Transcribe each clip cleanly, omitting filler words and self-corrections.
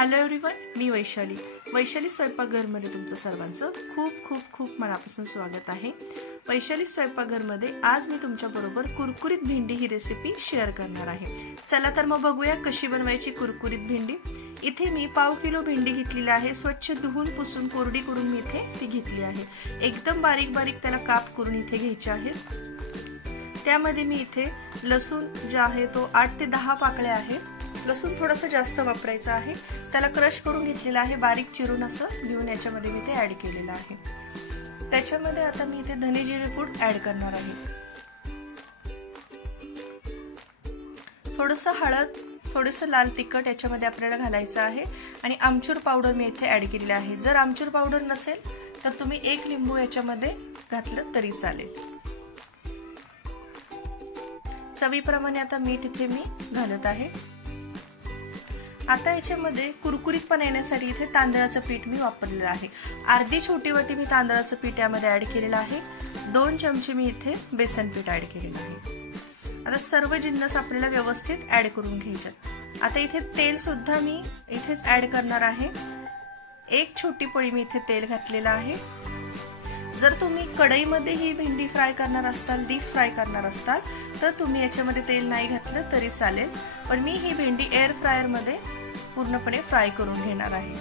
Hello everyone, मी वैशाली स्वयंपाकघरमध्ये तुमचं सर्वांचं खूप खूप खूप मनापासून स्वागत आहे। वैशाली स्वयंपाकघरमध्ये आज मी तुमच्याबरोबर कुरकुरीत भेंडी ही रेसिपी शेअर करणार आहे। चला तर मग बघूया कशी बनवायची कुरकुरीत भेंडी। इथे मी पाव किलो भेंडी घेतलेली आहे। स्वच्छ धुवून पुसून कोरडी करून मी इथे ती घेतली आहे। एकदम बारीक बारीक त्याला काप करून इथे घ्यायचे आहेत। त्यामध्ये मी इथे लसूण जे आहे तो 8 ते 10 पाकळ्या आहेत। लसूण थोडासा जास्त वापरायचा आहे। त्याला क्रश करून घेतलेला आहे, बारीक चिरून असं घेऊन याच्यामध्ये मी ते ऍड केलेलं आहे। त्याच्यामध्ये आता मी इथे धने जिरे पूड ऍड करणार आहे। थोडंसं हळद, थोडंसं लाल तिखट याच्यामध्ये आपल्याला घालायचं आहे आणि आमचूर पावडर मी इथे ऍड केलेली आहे। जर आमचूर पावडर नसेल तर तुम्ही 1 लिंबू याच्यामध्ये घातलं तरी चालेल। चवीप्रमाणे आता मीठ इथे मी घालत आहे। आता याच्यामध्ये कुरकुरीतपणा येण्यासाठी इथे तांदळाचं पीठ मी वापरलेलं आहे। अर्धी छोटी वाटी मी तांदळाचं पीठ यामध्ये ऍड केलेलं आहे। 2 चमचे मी इथे बेसन पीठ ऍड केलेलं आहे। आता सर्व जिन्नस आपल्याला व्यवस्थित ऍड करून घ्यायचे। आता इथे तेल सुद्धा मी इथेच ऍड करणार आहे। 1 छोटी पळी मी इथे तेल घातलेलं आहे। जर तुम्ही कढईमध्ये ही भेंडी फ्राय करणार असाल, डीप फ्राय करणार असाल तर तुम्ही याच्यामध्ये तेल नाही घातलं तरी चालेल, पण मी ही भेंडी एअर फ्रायर मध्ये पूर्णपणे फ्राय करून घेणार आहे।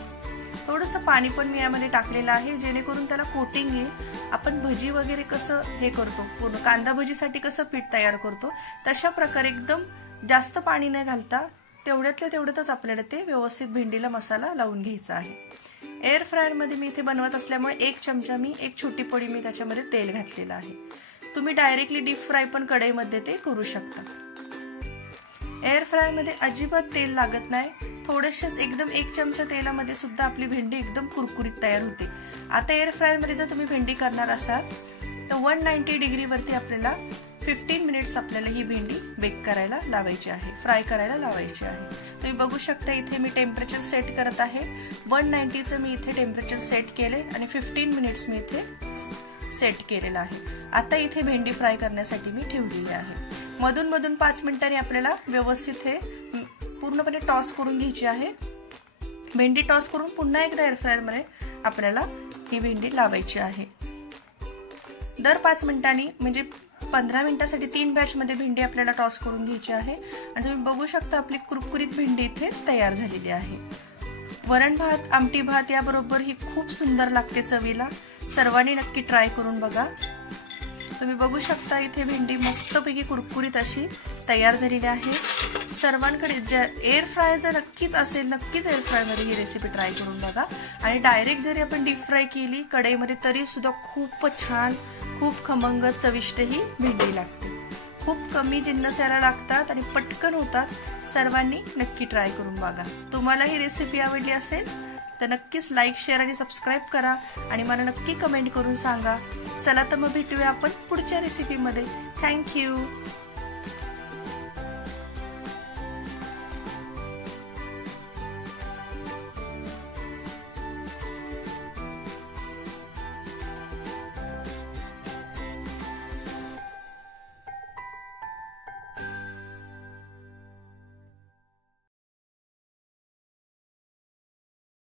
थोडंसं पाणी पण मी यामध्ये टाकलेलं आहे जेणेकरून त्याला कोटिंग येईल। आपण भजी वगैरे कसं हे करतो, पूर्ण कांदा भजीसाठी कसं पीठ तयार करतो तशा प्रकारे एकदम जास्त पाणी न घालता तेवढ्यातल्या तेवढ्यातच आपल्याला ते व्यवस्थित भेंडीला मसाला लावून घ्यायचा आहे। एअर फ्रायर मध्ये मी इथे बनवत असल्यामुळे 1 चमचा मी 1 छोटी पळी मी त्याच्यामध्ये तेल घातलेलं आहे। तुम्ही डायरेक्टली डीप फ्राय पण कढईमध्ये ते करू शकता। एअर फ्रायर मध्ये अजिबात तेल लागत नाही। थोडेसेच एकदम 1 चमचा तेलामध्ये सुद्धा आपली भेंडी एकदम कुरकुरीत तयार होते। आता एअर फ्रायर मध्ये जर तुम्ही भेंडी करणार असाल तर 190 डिग्री वरती आपल्याला 15 मिनिट्स आपल्याला ही भेंडी बेक करायला लावायची आहे, फ्राय करायला लावायची आहे। तुम्ही बघू शकता इथे मी टेम्परेचर सेट करत आहे। 190 चं मी इथे टेम्परेचर सेट केले आणि 15 मिनिट्स मी इथे सेट केलेलं आहे। आता इथे भेंडी फ्राय करण्यासाठी मी ठेवलेली आहे। मधून मधून 5 मिनिटांनी आपल्याला व्यवस्थित हे पूर्णपणे टॉस करून घ्यायची आहे। भेंडी टॉस करून पुन्हा एकदा एअर फ्रायर मध्ये आपल्याला ही भेंडी लावायची आहे। दर 5 मिनिटांनी म्हणजे 15 मिनिटांसाठी 3 बॅच मध्ये भेंडी आपल्याला टॉस करून घ्यायची आहे आणि तुम्ही बघू शकता आपली कुरकुरीत भेंडी इथे तयार झालेली आहे। वरण भात, आमटी भात याबरोबर ही खूप सुंदर लागते चवीला। सर्वांनी नक्की ट्राय करून बघा। तुम्ही बघू शकता इथे भेंडी मस्तपैकी कुरकुरीत अशी तयार झालेली आहे। सर्वांकडे एअर फ्रायर जर नक्कीच असेल, नक्कीच एअर फ्रायर मध्ये ही रेसिपी ट्राय करून बघा। आणि डायरेक्ट जरी आपण डीप फ्राय केली कढईमध्ये तरी सुद्धा खूपच छान, खूप खमंग चविष्ट ही भेंडी लागते। खूप कमी जिन्नस याला लागतात आणि पटकन होतात। सर्वांनी नक्की ट्राय करून बघा। तुम्हाला ही रेसिपी आवडली असेल तर नक्कीच लाईक, शेअर आणि सबस्क्राईब करा आणि मला नक्की कमेंट करून सांगा। चला तर मग भेटूया आपण पुढच्या रेसिपीमध्ये। थँक्यू।